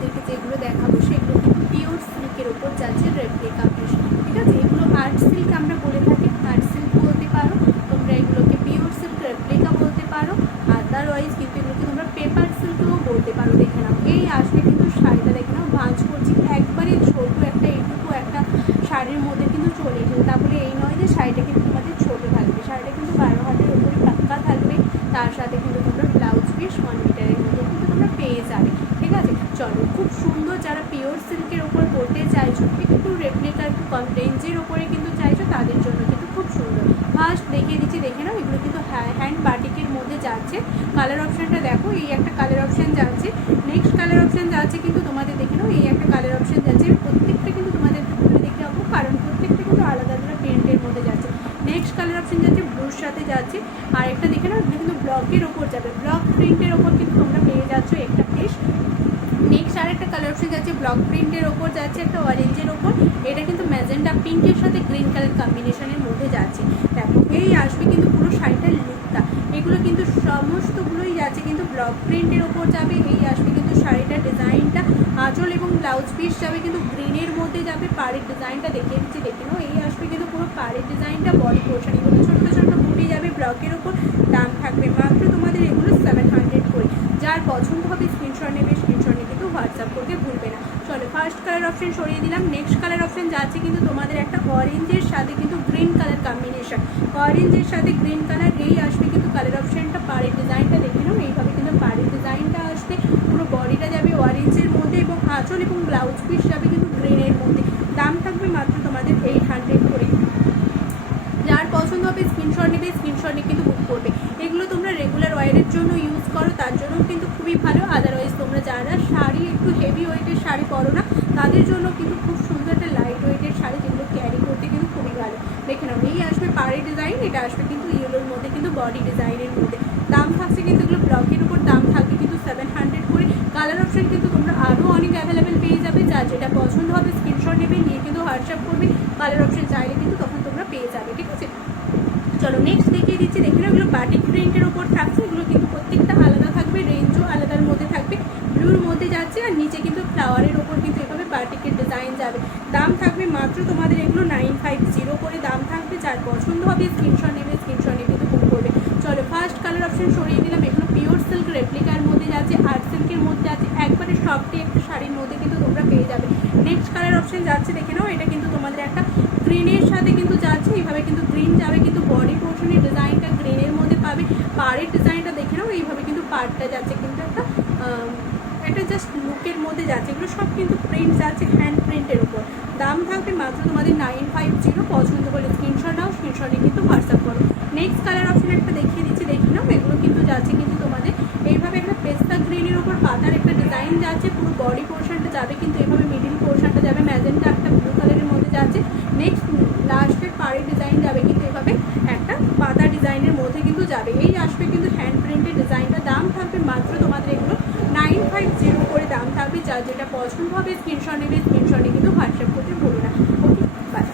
তোমাদেরকে যেগুলো দেখাবো সেগুলো কিন্তু পিওর সিল্কের ওপর যাচ্ছে রেপ্লিকা পিস, ঠিক আছে। এগুলো আর্ট সিল্ক আমরা বলে থাকি, আর্ট সিল্ক বলতে পারো তোমরা, এগুলোকে পিওর সিল্ক রেপ্লিকা বলতে পারো, আদারওয়াইজ কিন্তু এগুলোকে তোমরা পেপার সিল্কও বলতে পারো। দেখে নাও এই আসবে কিন্তু শাড়িটা, দেখে নাও ভাঁজ করছি, একবারে ছোটো একটা এইটুকু একটা শাড়ির মধ্যে কিন্তু চলে এসেছে। তারপরে এই নয় যে শাড়িটা কিন্তু তোমাদের ছোটো থাকবে, শাড়িটা কিন্তু 12 হাতের ওপরে পাক্কা থাকবে, তার সাথে কিন্তু তোমরা ব্লাউজ পিস 1 মিটারের মধ্যে কিন্তু তোমরা পেয়ে যাবে, ঠিক আছে। চলো, খুব সুন্দর, যারা পিওর সিল্কের ওপর পরতে চাইছো, একটু রেপ্লিকা একটু কম রেঞ্জের ওপরে কিন্তু চাইছো, তাদের জন্য কিন্তু খুব সুন্দর। ফার্স্ট দেখিয়ে দিচ্ছি, দেখে নাও এগুলো কিন্তু হ্যান্ড বাটিকের মধ্যে যাচ্ছে। কালার অপশানটা দেখো, এই একটা কালার অপশান যাচ্ছে, নেক্সট কালার অপশান যাচ্ছে কিন্তু তোমাদের, দেখে নাও এই একটা কালার অপশান যাচ্ছে। প্রত্যেকটা কিন্তু তোমাদের খুলে দেখে রাখবো, কারণ প্রত্যেকটা কিন্তু আলাদা আলাদা প্রিন্টের মধ্যে যাচ্ছে। নেক্সট কালার অপশান যাচ্ছে ব্লুর সাথে যাচ্ছে, আর একটা দেখে নাও এগুলো কিন্তু ব্লকের ওপর যাবে, ব্লক প্রিন্টের ওপর কিন্তু তোমরা পেয়ে যাচ্ছ একটা পিস। নেক্সট আরেকটা কালার অপশন যাচ্ছে ব্লক প্রিন্টের ওপর যাচ্ছে, একটা অরেঞ্জের ওপর, এটা কিন্তু ম্যাজেন্টা পিঙ্কের সাথে গ্রিন কালার কম্বিনেশনের মধ্যে যাচ্ছে। দেখো এই আসবে কিন্তু পুরো শাড়িটার লুকটা, এগুলো কিন্তু সমস্তগুলোই যাচ্ছে কিন্তু ব্লক প্রিন্টের ওপর যাবে। এই আসবে কিন্তু শাড়িটার ডিজাইনটা, আঁচল এবং ব্লাউজ পিস যাবে কিন্তু গ্রিনের মধ্যে যাবে। পাড়ের ডিজাইনটা দেখিয়ে দিচ্ছি, দেখে নাও এই আসবে কিন্তু পুরো পাড়ের ডিজাইনটা, বডি পোর্শন এগুলো ছোট্ট ছোট্ট বুটি যাবে ব্লকের ওপর। দাম থাকবে মাত্র তোমাদের এগুলো 700 করে। যার পছন্দ হবে স্ক্রিনশট নেবে, স্ক্রিনশট নিয়ে কিন্তু হোয়াটসঅ্যাপ করতে ভুলবে না। চলো, ফার্স্ট কালার অপশন সরিয়ে দিলাম, নেক্সট কালার অপশন যাচ্ছে কিন্তু তোমাদের একটা অরেঞ্জের সাথে কিন্তু গ্রিন কালার কম্বিনেশন, অরেঞ্জের সাথে গ্রিন কালার, এই আসবে কিন্তু কালার অপশনটা। পাড়ের ডিজাইনটা দেখে নাও, এইভাবে কিন্তু পাড়ের ডিজাইনটা আসবে, পুরো বডিটা যাবে অরেঞ্জের মধ্যে এবং আঁচল এবং ব্লাউজ পিস যাবে কিন্তু গ্রিনের মধ্যে। দাম থাকবে মাত্র তোমাদের 800 করে। যার পছন্দ হবে স্ক্রিনশট নেবে, স্ক্রিনশট নিয়ে কিন্তু বুক করবে। এগুলো তোমরা রেগুলার ওয়ারের জন্য ইউজ করো, তার জন্য কিন্তু খুবই ভালো। আদারওয়াইজ তোমরা যারা শাড়ি একটু হেভি ওয়েটের শাড়ি পরো না, তাদের জন্য কিন্তু খুব সুন্দর একটা লাইট ওয়েটের শাড়ি, যেগুলো ক্যারি করতে কিন্তু খুবই ভালো। দেখে নাও এই আসবে পাড়ের ডিজাইন, এটা আসবে কিন্তু ইয়েলোর মধ্যে কিন্তু বডি ডিজাইনের মধ্যে। দাম থাকছে কিন্তু এগুলো ব্লকের উপর, দাম থাকবে কিন্তু 700 করে। কালার অপশন কিন্তু তোমরা আরও অনেক অ্যাভেলেবেল পেয়ে যাবে, যার যেটা পছন্দ হবে স্ক্রিনশট নেবে, নিয়ে কিন্তু হোয়াটসঅ্যাপ করবে। কালার অপশন চাইলে কিন্তু তখন তোমরা পেয়ে যাবে, ঠিক আছে। চলো নেক্সট দেখিয়ে দিচ্ছি, দেখে নাও এগুলো বাটিক প্রিন্টের ওপর থাকছে, এগুলো কিন্তু প্রত্যেকটা আলাদা থাকবে, রেঞ্জও আলাদার মধ্যে থাকবে। ব্লুর মধ্যে যাচ্ছে, আর নিচে কিন্তু ফ্লাওয়ারের ওপর কিন্তু এভাবে বাটিকের ডিজাইন যাবে। দাম থাকবে মাত্র তোমাদের এগুলো 950 করে দাম থাকবে। যার পছন্দ হবে স্ক্রিনশট নেবে, স্ক্রিনশট নিয়ে কিন্তু বুক করবে। চলো ফার্স্ট কালার অপশন সরিয়ে দিলাম, এগুলো পিওর সিল্ক রেপ্লিকার মধ্যে যাচ্ছে, আর্ট সিল্কের মধ্যে যাচ্ছে, একবারে সফটি একটা শাড়ির মধ্যে কিন্তু তোমরা পেয়ে যাবে। নেক্সট কালার অপশন যাচ্ছে, দেখে নাও এটা কিন্তু তোমাদের একটা গ্রিনের সাথে কিন্তু যাচ্ছে, এইভাবে কিন্তু গ্রিন যাবে, কিন্তু বডি পোর্শনের ডিজাইনটা গ্রিনের মধ্যে পাবে। পাড়ের ডিজাইনটা দেখে নাও, এইভাবে কিন্তু পাড়টা যাচ্ছে কিন্তু একটা এটা জাস্ট লুকের মধ্যে যাচ্ছে। এগুলো সব কিন্তু প্রিন্ট যাচ্ছে হ্যান্ড প্রিন্টের উপর। দাম থাকবে মাত্র তোমাদের 950। পছন্দ করলে স্ক্রিনশট নাও, স্ক্রিনশটে কিন্তু হোয়াটসঅ্যাপ করো। নেক্সট কালার অপশন একটা দেখিয়ে দিচ্ছি, দেখে নাও এগুলো কিন্তু যাচ্ছে কিন্তু তোমাদের এইভাবে একটা পেস্তা গ্রিনের উপর পাতার একটা ডিজাইন যাচ্ছে, পুরো বডি পোর্শনটা যাবে কিন্তু এভাবে, মিডিল পোর্শনটা যাবে ম্যাজেন্টা একটা ব্লু কালারের মধ্যে যাচ্ছে। নেক্সট লাস্টের পাড়ের ডিজাইন যাবে কিন্তু এভাবে একটা পাতা ডিজাইনের মধ্যে কিন্তু যাবে। এই আসবে কিন্তু হ্যান্ড প্রিন্টের ডিজাইনটা। দাম থাকবে মাত্র তোমাদের এগুলো 950 করে দাম থাকবে। যার যেটা পছন্দ হবে স্ক্রিনশট নেবে, স্ক্রিনশটে কিন্তু হোয়াটসঅ্যাপ করতে ভুলো না। ওকে, বাই।